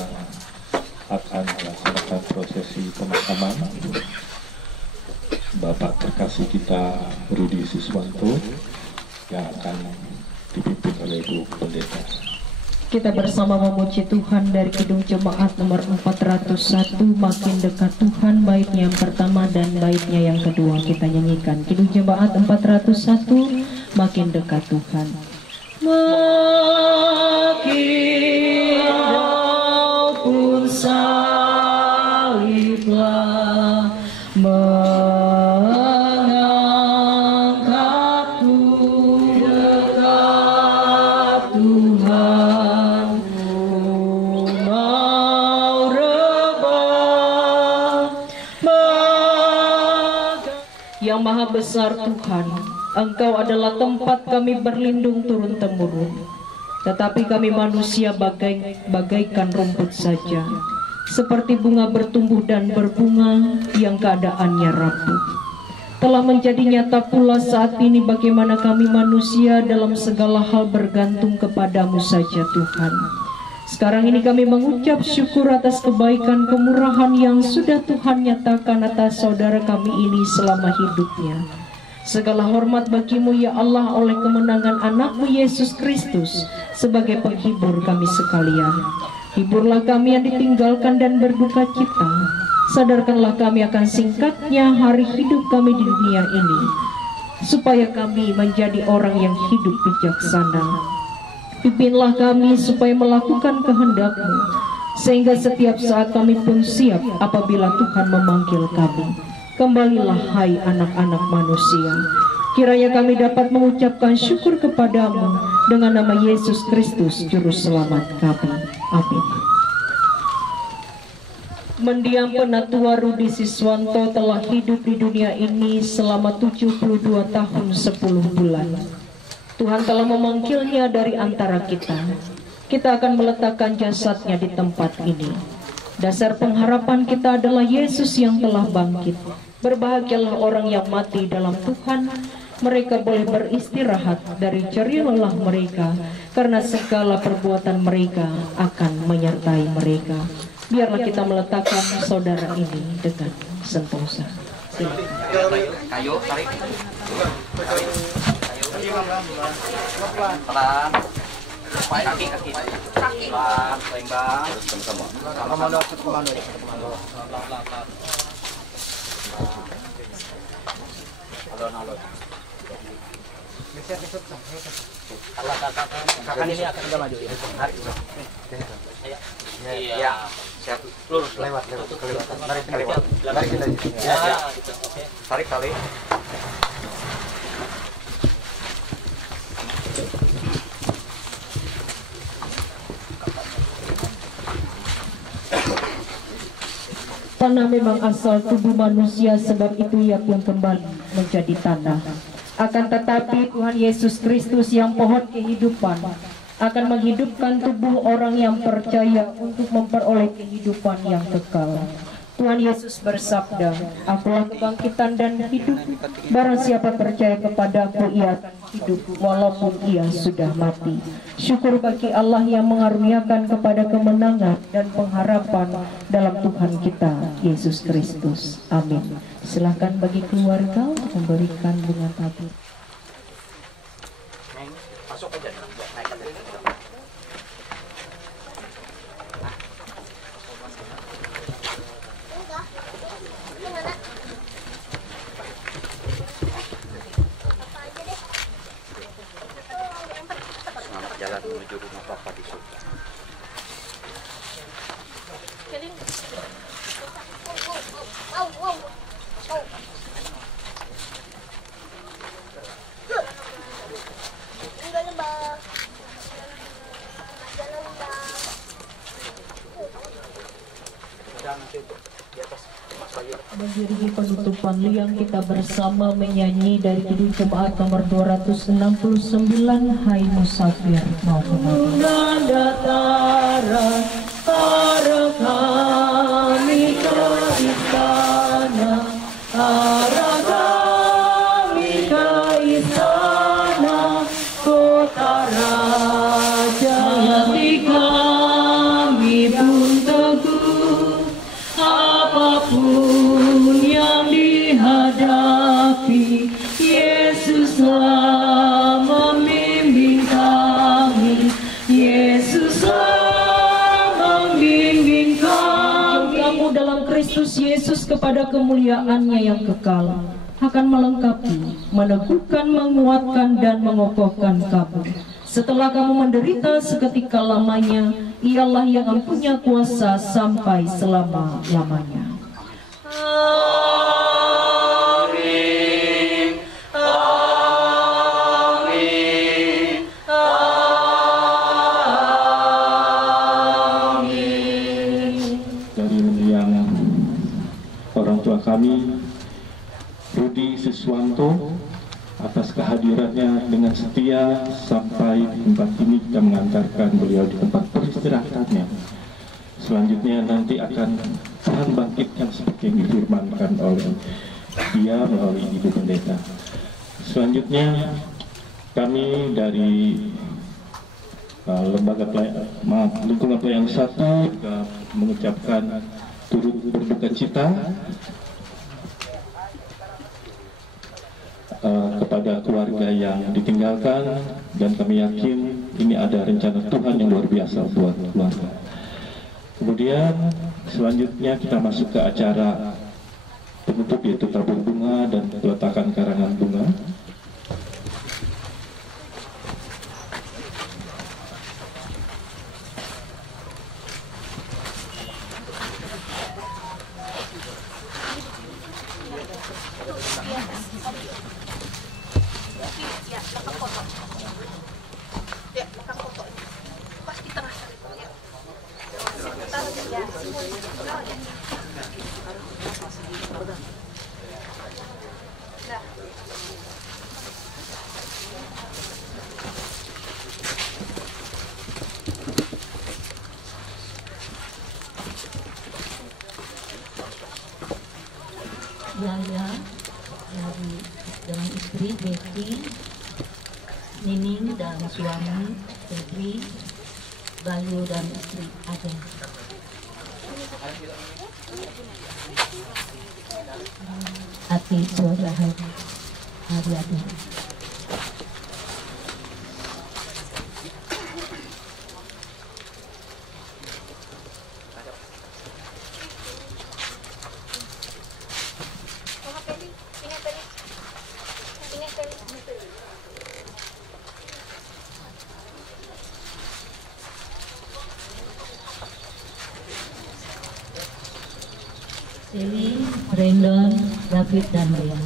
akan melaksanakan prosesi pemakaman Bapak terkasih kita Rudi Siswanto yang akan dipimpin oleh Ibu Pendeta. Kita bersama memuji Tuhan dari Kidung Jemaat nomor 401, Makin Dekat Tuhan, baitnya yang pertama dan baitnya yang kedua kita nyanyikan. Kidung Jemaat 401, Makin Dekat Tuhan. Makin pun saliblah mengangkatku dekat Tuhan, mau rebah yang maha besar Tuhan. Engkau adalah tempat kami berlindung turun-temurun, tetapi kami manusia bagaikan rumput saja, seperti bunga bertumbuh dan berbunga yang keadaannya rapuh. Telah menjadi nyata pula saat ini bagaimana kami manusia dalam segala hal bergantung kepadamu saja Tuhan. Sekarang ini kami mengucap syukur atas kebaikan kemurahan yang sudah Tuhan nyatakan atas saudara kami ini selama hidupnya. Segala hormat bagimu ya Allah oleh kemenangan anakmu Yesus Kristus sebagai penghibur kami sekalian. Hiburlah kami yang ditinggalkan dan berduka cita. Sadarkanlah kami akan singkatnya hari hidup kami di dunia ini, supaya kami menjadi orang yang hidup bijaksana. Pimpinlah kami supaya melakukan kehendak-Mu, sehingga setiap saat kami pun siap apabila Tuhan memanggil kami. Kembalilah hai anak-anak manusia. Kiranya kami dapat mengucapkan syukur kepadamu dengan nama Yesus Kristus Juru Selamat kami. Amin. Mendiang Penatua Rudi Siswanto telah hidup di dunia ini selama 72 tahun 10 bulan. Tuhan telah memanggilnya dari antara kita. Kita akan meletakkan jasadnya di tempat ini. Dasar pengharapan kita adalah Yesus yang telah bangkit. Berbahagialah orang yang mati dalam Tuhan. Mereka boleh beristirahat dari jerih lelah mereka, karena segala perbuatan mereka akan menyertai mereka. Biarlah kita meletakkan saudara ini dengan sentosa. Kayu, tarik. Pelan. Kaki. Pelan, seimbang. Komando. Alon. Kakak ini akan udah maju ya. Iya. Siap. Lurus lewat. Kelewatan. Tarik lagi. Ya. Tarik kali. Tanah memang asal tubuh manusia, sebab itu ia pun kembali menjadi tanah. Akan tetapi Tuhan Yesus Kristus yang pohon kehidupan akan menghidupkan tubuh orang yang percaya untuk memperoleh kehidupan yang kekal. Tuhan Yesus bersabda, "Akulah kebangkitan dan hidup. Barang siapa percaya kepadaku, ia akan hidup walaupun ia sudah mati." Syukur bagi Allah yang mengaruniakan kepada kemenangan dan pengharapan dalam Tuhan kita Yesus Kristus. Amin. Silakan bagi keluarga untuk memberikan bunga tabur. Masuk aja. Naik aja. Selamat jalan menuju rumah Bapa di surga. Jangan Mengiringi penutupan liang kita bersama menyanyi dari Kidung Jemaat nomor 269, Hai Musafir Mau Kemana. Dataran arah kami ke istana, arah kami ke istana, kota raja kami pun teguh, apapun yang dihadapi, Yesuslah membimbing kami, Yesuslah membimbing kami. Kamu dalam Kristus Yesus kepada kemuliaannya yang kekal akan melengkapi, meneguhkan, menguatkan, dan mengokohkan kamu. Setelah kamu menderita seketika lamanya, Ialah yang mempunyai kuasa sampai selama-lamanya. Amin. Amin. Amin. Dari mendiang orang tua kami, Rudi Siswanto, atas kehadirannya dengan setia sampai di tempat ini, kita mengantarkan beliau di tempat peristirahatannya. Selanjutnya nanti akan Tuhan bangkitkan seperti yang difirmankan oleh dia melalui Ibu Pendeta. Selanjutnya kami dari lembaga lingkungan pelayanan 1 juga mengucapkan turut berduka cita kepada keluarga yang ditinggalkan, dan kami yakin ini ada rencana Tuhan yang luar biasa buat keluarga. Kemudian selanjutnya kita masuk ke acara penutup, yaitu tabur bunga dan peletakan karangan bunga. Yaya dengan istri Betty, Nining dan suami Febri, Bayu dan istri Aden. Ati saudara Haryadi. Sally, Brandon, David, dan Rian.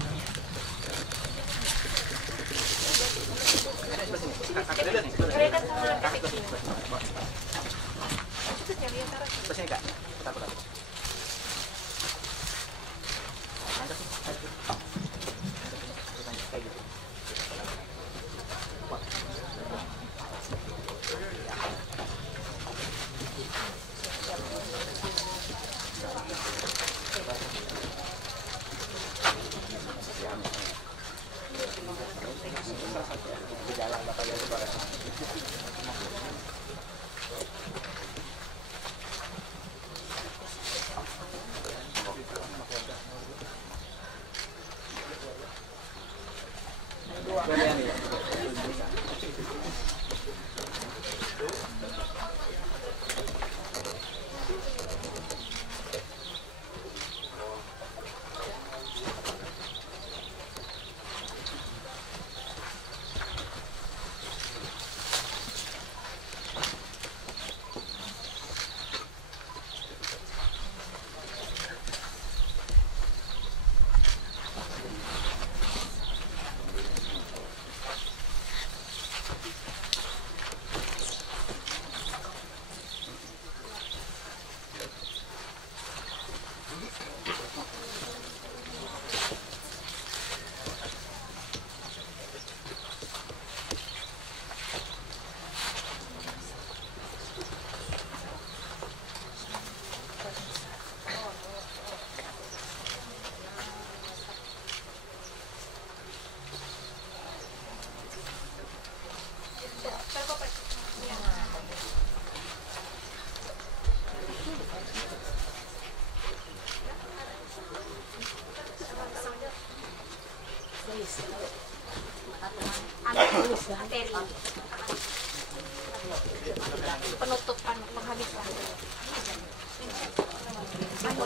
penutupan penghabisan.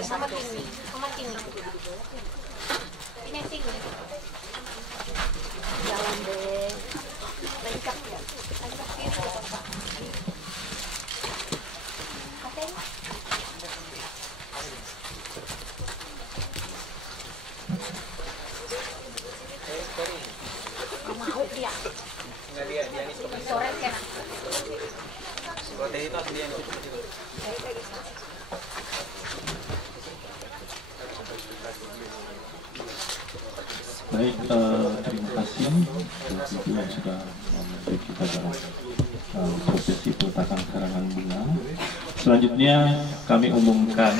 Sama kini, ini sini. Jalan deh, lengkap ya, lengkap itu Bapak. Mau dia? Nggak dia nih sore kan? Seperti itu dia nih. Baik, terima kasih Ibu yang sudah memberi kita dalam prosesi peletakan karangan bunga. Selanjutnya kami umumkan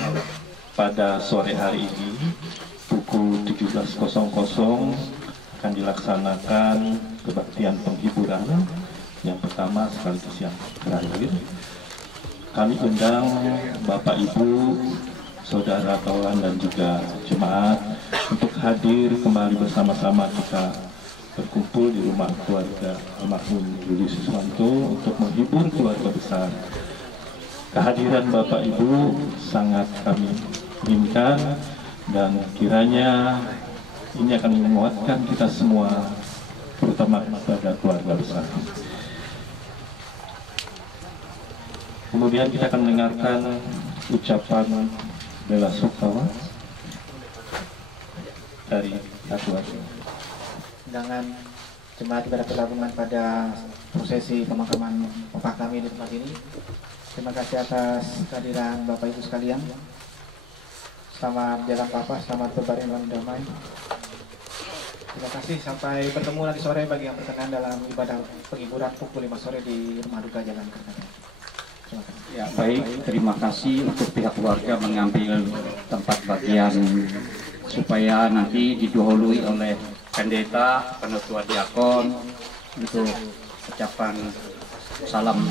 pada sore hari ini pukul 17.00 akan dilaksanakan kebaktian penghiburan yang pertama sekaligus yang terakhir. Kami undang Bapak Ibu, saudara kawan dan juga jemaat untuk hadir kembali bersama-sama kita berkumpul di rumah keluarga almarhum Rudi Siswanto untuk menghibur keluarga besar. Kehadiran Bapak Ibu sangat kami inginkan dan kiranya ini akan menguatkan kita semua, terutama pada keluarga besar. Kemudian kita akan mendengarkan ucapan bela sungkawa dari Ketua undangan jemaat ibadah perlabuhan pada prosesi pemakaman bapak kami di tempat ini. Terima kasih atas kehadiran Bapak Ibu sekalian. Selamat jalan Papa, selamat berbaring dalam damai. Terima kasih, sampai bertemu nanti sore bagi yang berkenan dalam ibadah penghiburan pukul 5 sore di Rumah Duka Jalan Kertanegara. Ya, baik, terima kasih untuk pihak keluarga mengambil tempat bagian supaya nanti didahului oleh pendeta, penutua diakon untuk ucapan salam.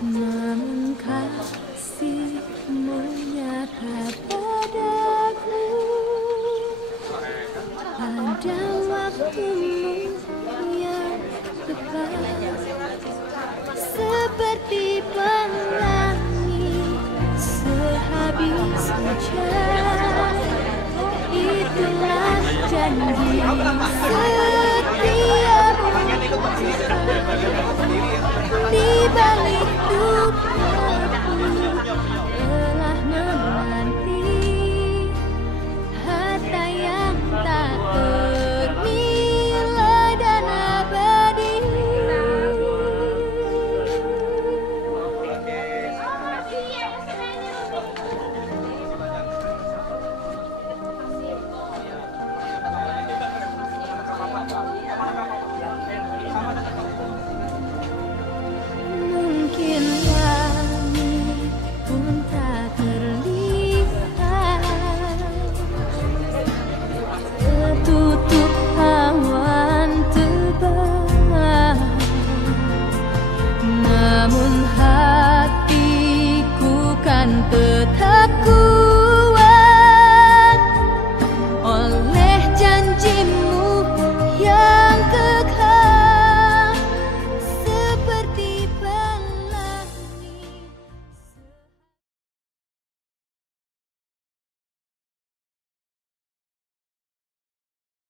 Namun kasih-Mu nyata padaku pada waktu-Mu yang tepat, seperti pelangi sehabis hujan. Itulah janji setiamu di balik dukaku, telah menanti harta yang tak ternilai dan abadi. Mungkin langit pun tak terlihat, tertutup awan tebal, namun hatiku kan tetap